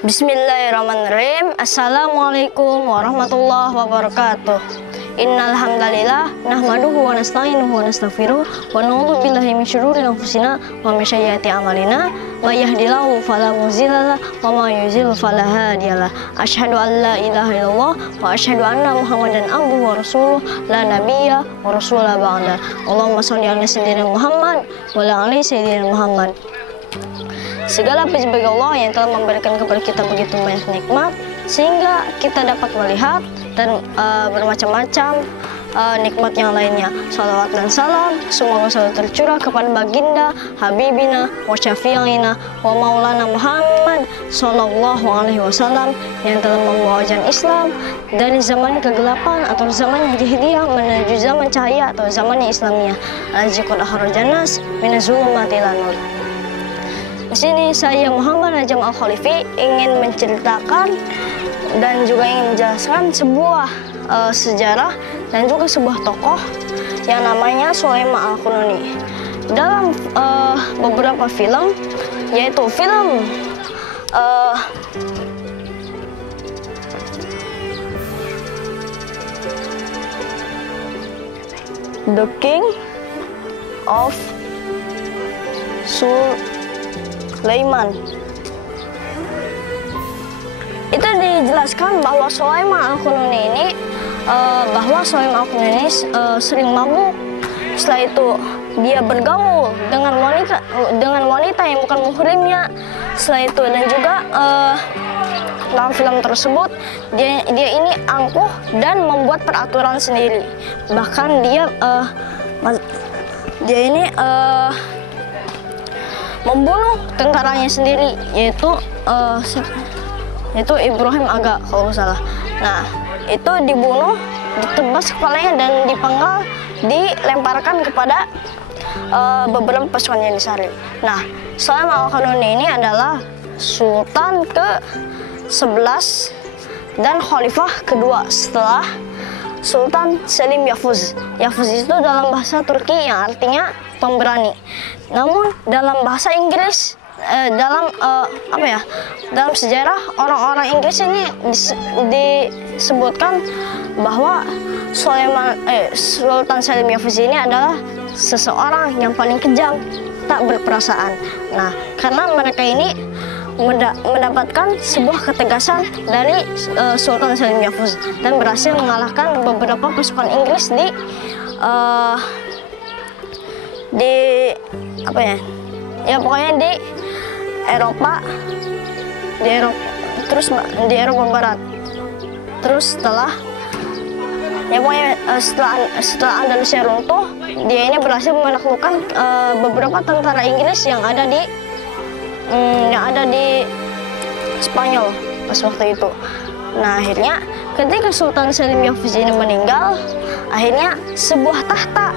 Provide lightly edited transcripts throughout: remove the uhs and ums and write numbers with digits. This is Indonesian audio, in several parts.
Bismillahirrahmanirrahim. Assalamualaikum warahmatullahi wabarakatuh. Innal hamdalillah nahmaduhu wa nasta'inuhu wa nastaghfiruh wa na'udzu billahi min syururi anfusina wa min sayyiati a'malina may yahdihillahu fala mudhillalah wa may yudhlil fala hadiyalah. Asyhadu an la ilaha illallah wa asyhadu anna Muhammadan abduhu wa rasuluh la nabiyya wa rasula ba'da. Allahumma shalli ala sayyidina Muhammad wa ala ali sayyidina Muhammad. Segala puji bagi Allah yang telah memberikan kepada kita begitu banyak nikmat sehingga kita dapat melihat dan bermacam-macam nikmat yang lainnya. Salawat dan salam semoga selalu tercurah kepada baginda Habibina wa Syafi'ina wa Maulana Muhammad Sallallahu Alaihi Wasallam yang telah membawa ajaran Islam dari zaman kegelapan atau zaman jahiliyah menuju zaman cahaya atau zaman Islamiyah. Al-Jikul Ahrajanas minazulumati lanur. Di sini saya Muhammad Najam Al-Khalifi ingin menceritakan dan juga ingin menjelaskan sebuah sejarah dan juga sebuah tokoh yang namanya Sulaiman Al-Qununi. Dalam beberapa film, yaitu film The King of Sulaiman, itu dijelaskan bahwa Sulaiman Al-Qununi ini sering mabuk. Setelah itu dia bergaul dengan wanita yang bukan muhrimnya. Setelah itu dan juga dalam film tersebut dia ini angkuh dan membuat peraturan sendiri. Bahkan dia ini membunuh tentaranya sendiri, yaitu Ibrahim Aga kalau nggak salah. Nah, itu dibunuh, ditebas kepalanya dan dipenggal, dilemparkan kepada beberapa pasukan Janisari. Nah, Sulaiman Al-Qununi ini adalah Sultan ke-11 dan Khalifah kedua setelah Sultan Selim Yavuz. Yavuz itu dalam bahasa Turki yang artinya pemberani. Namun dalam bahasa Inggris, dalam sejarah orang-orang Inggris ini disebutkan bahwa Sultan Selim Yavuz ini adalah seseorang yang paling kejam, tak berperasaan. Nah, karena mereka ini mendapatkan sebuah ketegasan dari Sultan Selim Yavuz dan berhasil mengalahkan beberapa pasukan Inggris di Eropa, terus di Eropa Barat. Terus setelah Andalusia runtuh, dia ini berhasil menaklukkan beberapa tentara Inggris yang ada di Spanyol pas waktu itu. Nah, akhirnya ketika Sultan Selim Yavuz ini meninggal, akhirnya sebuah tahta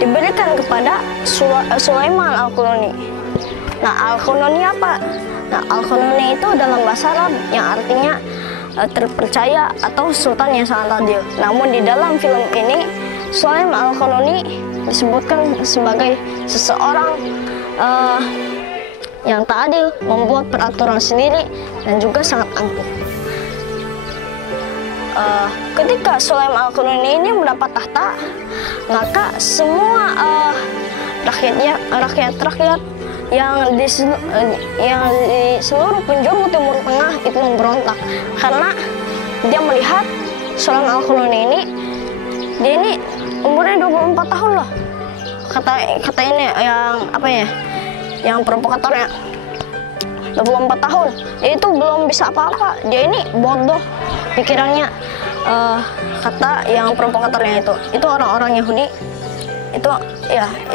diberikan kepada Sulaiman Al-Qununi. Nah, Al-Qununi apa? Nah, Al-Qununi itu dalam bahasa Arab yang artinya terpercaya atau sultan yang sangat adil. Namun di dalam film ini Sulaiman Al-Qununi disebutkan sebagai seseorang yang tak adil, membuat peraturan sendiri dan juga sangat angkuh. Ketika Sulaiman Al-Qununi ini mendapat tahta, maka semua rakyat yang di seluruh penjuru Timur Tengah itu memberontak karena dia melihat Sulaiman Al-Qununi dia ini umurnya 24 tahun loh. Kata ini yang provokatornya 24 tahun, dia itu belum bisa apa-apa, dia ini bodoh pikirannya. Kata yang provokatornya itu orang-orang Yahudi,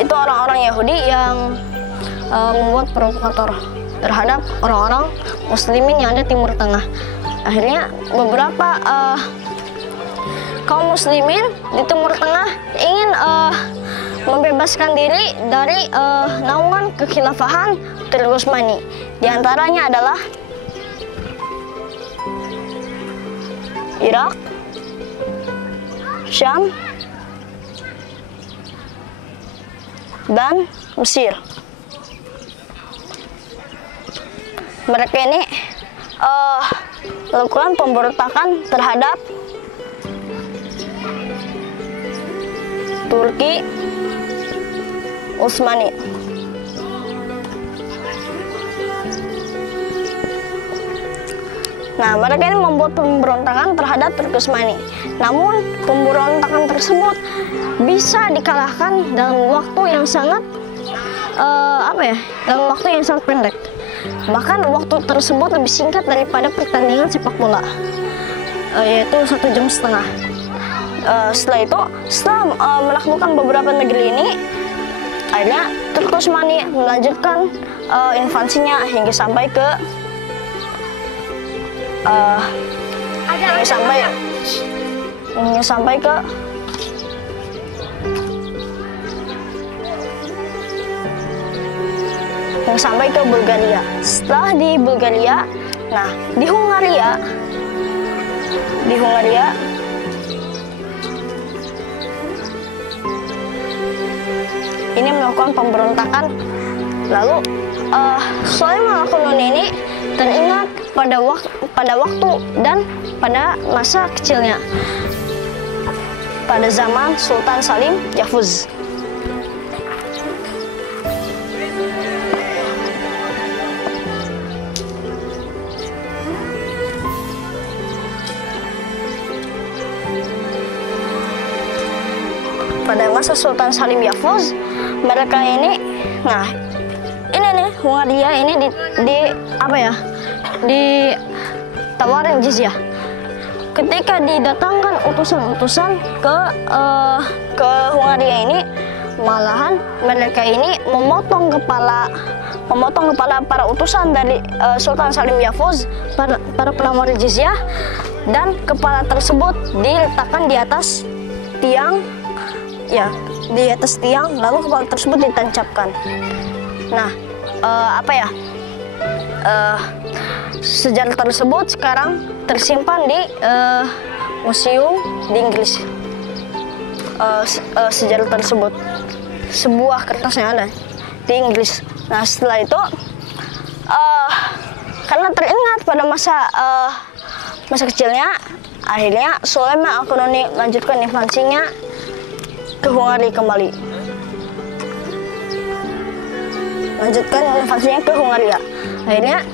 itu orang-orang Yahudi yang membuat provokator terhadap orang-orang muslimin yang ada Timur Tengah. Akhirnya beberapa kaum muslimin di Timur Tengah ingin membebaskan diri dari naungan kekhilafahan Turki Utsmani. Di antaranya adalah Irak, Syam, dan Mesir. Mereka ini melakukan pemberontakan terhadap Turki Utsmani. Nah, mereka ini membuat pemberontakan terhadap Turki Utsmani. Namun, pemberontakan tersebut bisa dikalahkan dalam waktu yang sangat dalam waktu yang sangat pendek. Bahkan waktu tersebut lebih singkat daripada pertandingan sepak bola, yaitu 1,5 jam. Setelah itu, setelah menaklukkan beberapa negeri ini, akhirnya Turki Utsmani melanjutkan invasinya hingga sampai ke Bulgaria. Setelah di Bulgaria, nah di Hungaria ini melakukan pemberontakan. Lalu Sulaiman Al-Qanuni ini teringat pada waktu dan pada masa kecilnya pada zaman Sultan Salim Yavuz. Pada masa Sultan Salim Yavuz, mereka ini, nah ini nih Hungaria ini ditawarin jizyah. Ketika didatangkan utusan-utusan ke Hungaria ini, malahan mereka ini memotong kepala para utusan dari Sultan Salim Yavuz, para penawar jizyah, dan kepala tersebut diletakkan di atas tiang, lalu kepala tersebut ditancapkan. Nah, sejarah tersebut sekarang tersimpan di museum di Inggris. Sejarah tersebut, sebuah kertas yang ada di Inggris. Nah, setelah itu, karena teringat pada masa kecilnya, akhirnya Sulaiman Al-Qanuni melanjutkan invasinya ke Hungaria kembali. Akhirnya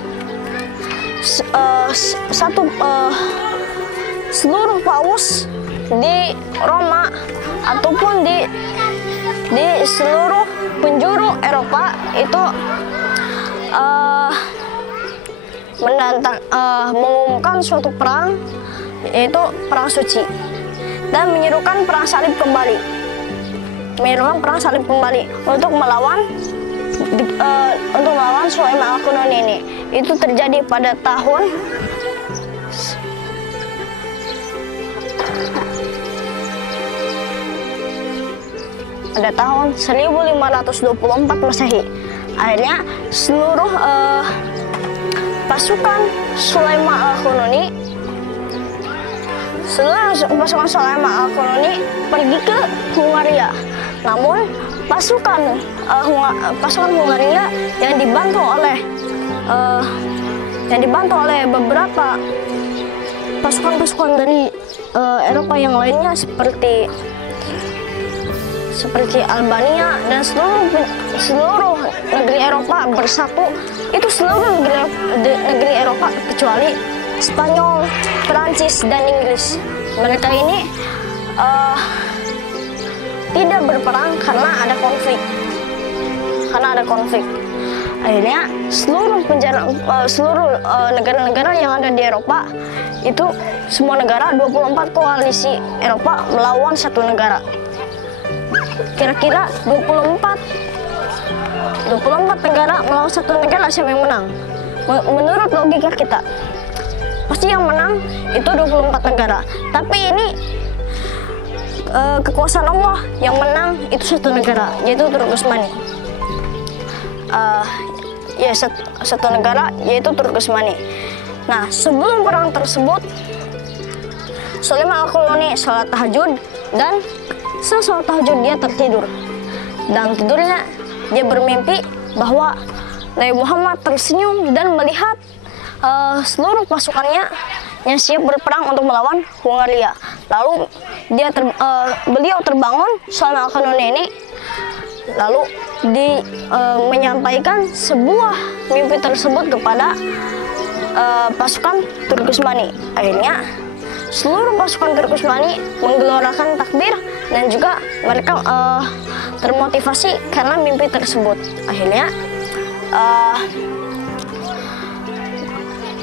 seluruh paus di Roma ataupun di seluruh penjuru Eropa itu mengumumkan suatu perang, yaitu perang suci, dan menyerukan perang salib kembali untuk melawan Sulaiman Al-Qanuni ini. Itu terjadi pada tahun pada tahun 1524 Masehi. Akhirnya seluruh pasukan Sulaiman Al-Qanuni pergi ke Hungaria. Namun pasukan Hungaria yang dibantu oleh beberapa pasukan dari Eropa yang lainnya seperti Albania dan seluruh negeri Eropa bersatu. Itu seluruh negeri Eropa kecuali Spanyol, Prancis, dan Inggris. Mereka ini tidak berperang karena ada konflik. Akhirnya seluruh negara-negara yang ada di Eropa itu, semua negara, 24 koalisi Eropa melawan satu negara. Kira-kira 24 negara melawan satu negara, siapa yang menang? Menurut logika kita, pasti yang menang itu 24 negara. Tapi ini kekuasaan Allah, yang menang itu satu negara, yaitu Turki Utsmani. Satu negara, yaitu Turki Utsmani. Nah, sebelum perang tersebut, Sulaiman Al-Qanuni sholat tahajud, dan setelah sholat tahajud dia tertidur. Dalam tidurnya dia bermimpi bahwa Nabi Muhammad tersenyum dan melihat seluruh pasukannya yang siap berperang untuk melawan Hungaria. Lalu beliau terbangun, Sulaiman Al-Qanuni ini, lalu menyampaikan sebuah mimpi tersebut kepada pasukan Turki Utsmani. Akhirnya seluruh pasukan Turki Utsmani menggelorakan takbir dan juga mereka termotivasi karena mimpi tersebut. Akhirnya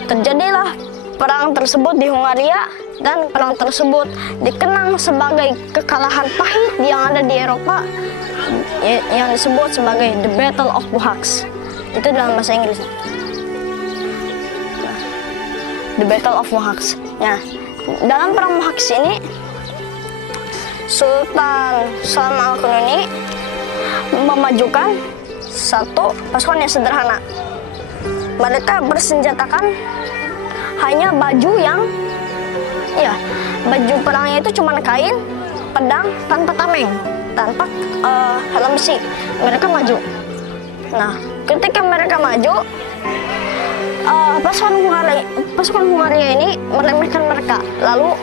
terjadilah perang tersebut di Hungaria, dan perang tersebut dikenang sebagai kekalahan pahit yang ada di Eropa yang disebut sebagai The Battle of Buchach. Itu dalam bahasa Inggris. The Battle of Buchach. Nah, dalam perang Buchach ini Sultan Sulaiman Al-Qanuni memajukan satu pasukan yang sederhana. Mereka bersenjatakan hanya baju yang, baju perangnya itu cuma kain, pedang, tanpa tameng, tanpa helm besi. Mereka maju. Nah, ketika mereka maju, pasukan Hungaria ini meremehkan mereka. Lalu,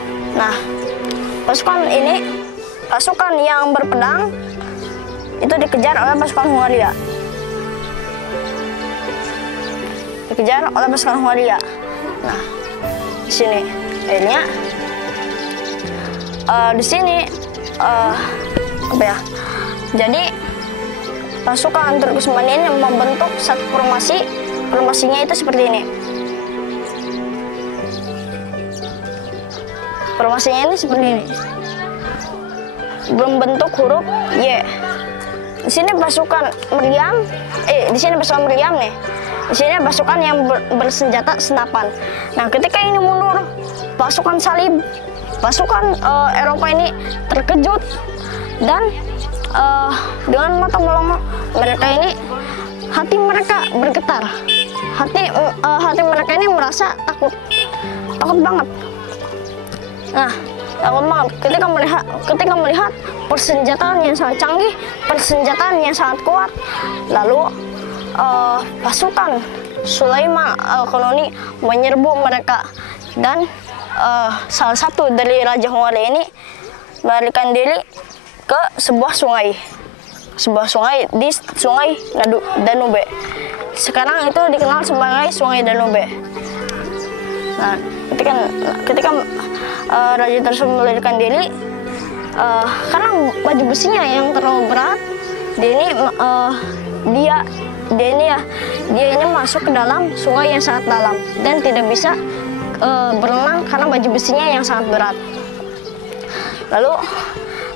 pasukan yang berpedang itu dikejar oleh pasukan Hungaria. Nah, di sini akhirnya jadi pasukan Turki Utsmani ini membentuk satu formasi. Formasinya itu seperti ini. Membentuk huruf Y. Di sini pasukan meriam nih. Di sini pasukan yang bersenjata senapan. Nah, ketika ini mundur, pasukan Eropa ini terkejut, dan dengan mata melongo hati mereka bergetar. Hati mereka ini merasa takut banget. Nah, takut banget ketika melihat persenjataan yang sangat canggih, persenjataan yang sangat kuat. Lalu pasukan Sulaiman Al-Qanuni menyerbu mereka, dan salah satu dari Raja Hungaria ini melarikan diri ke sebuah sungai di Sungai Danube. Sekarang itu dikenal sebagai Sungai Danube. Nah, ketika raja tersebut melarikan diri, karena baju besinya yang terlalu berat, dia ini masuk ke dalam sungai yang sangat dalam dan tidak bisa berenang karena baju besinya yang sangat berat. Lalu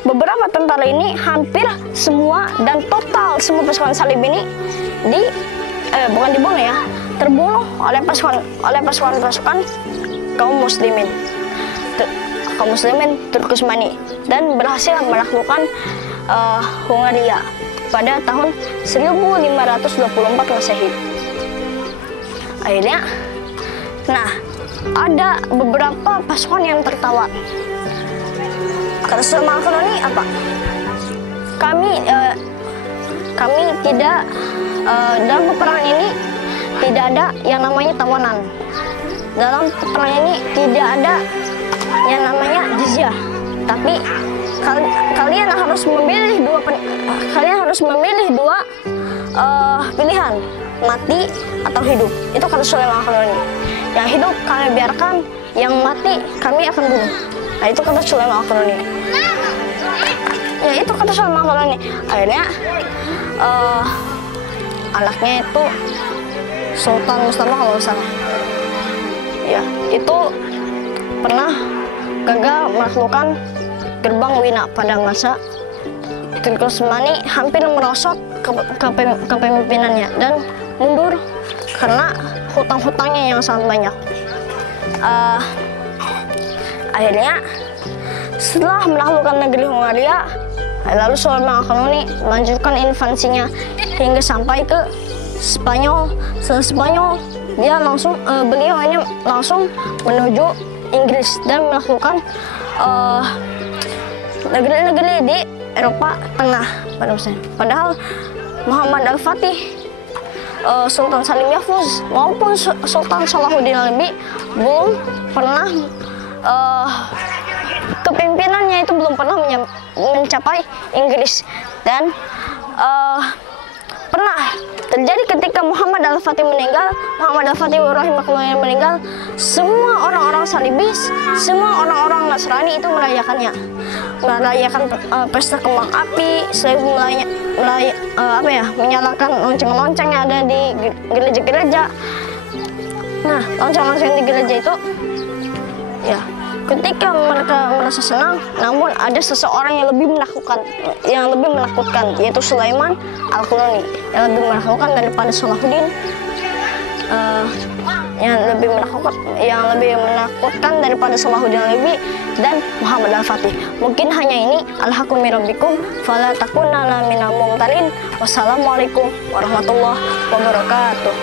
beberapa tentara ini hampir semua dan total semua pasukan salib ini terbunuh oleh pasukan kaum muslimin Turki Utsmani, dan berhasil menaklukkan Hungaria pada tahun 1524 Masehi. Akhirnya, ada beberapa pasukan yang tertawa. Kata Sulaiman Al-Qanuni apa? Kami tidak dalam peperangan ini tidak ada yang namanya tawanan. Dalam peperangan ini tidak ada yang namanya jizyah. Tapi kalian harus memilih dua pilihan, mati atau hidup. Itu kata Sulaiman Al-Qanuni. Yang hidup kami biarkan, yang mati kami akan bunuh. Nah, itu kata Sulaiman Al-Qanuni. Ya, itu kata Sulaiman Al-Qanuni. Akhirnya anaknya itu Sultan Mustafa kalau nggak salah. Ya, itu pernah gagal menaklukkan gerbang Wina pada masa Turki Utsmani hampir merosot kepemimpinannya dan mundur karena hutang-hutangnya yang sangat banyak. Akhirnya setelah menaklukkan negeri Hungaria, lalu Sulaiman Al-Qanuni melanjutkan invasinya hingga sampai ke Spanyol. Setelah Spanyol, beliau ini langsung menuju Inggris dan menaklukkan negeri-negeri di Eropa Tengah pada masa. Padahal Muhammad Al-Fatih Sultan Salim Yahfuz maupun Sultan Salahuddin Ayyubi belum pernah kepimpinannya itu belum pernah mencapai Inggris. Dan pernah terjadi ketika Muhammad Al-Fatih meninggal, Muhammad Al-Fatih rahimahullah meninggal, semua orang-orang Salibis, semua orang-orang Nasrani itu merayakan pesta kembang api, selain menyalakan lonceng-lonceng yang ada di gereja-gereja. Nah, lonceng-lonceng di gereja itu, ya, ketika mereka merasa senang, namun ada seseorang yang lebih menakutkan, yaitu Sulaiman Al-Qulani, yang lebih menakutkan daripada Salahuddin, yang lebih menakutkan daripada Salahuddin Ayyubi dan Muhammad Al-Fatih. Mungkin hanya ini. Al-haqqu min rabbikum fala takunanna minal mumtarin. Wassalamualaikum warahmatullahi wabarakatuh.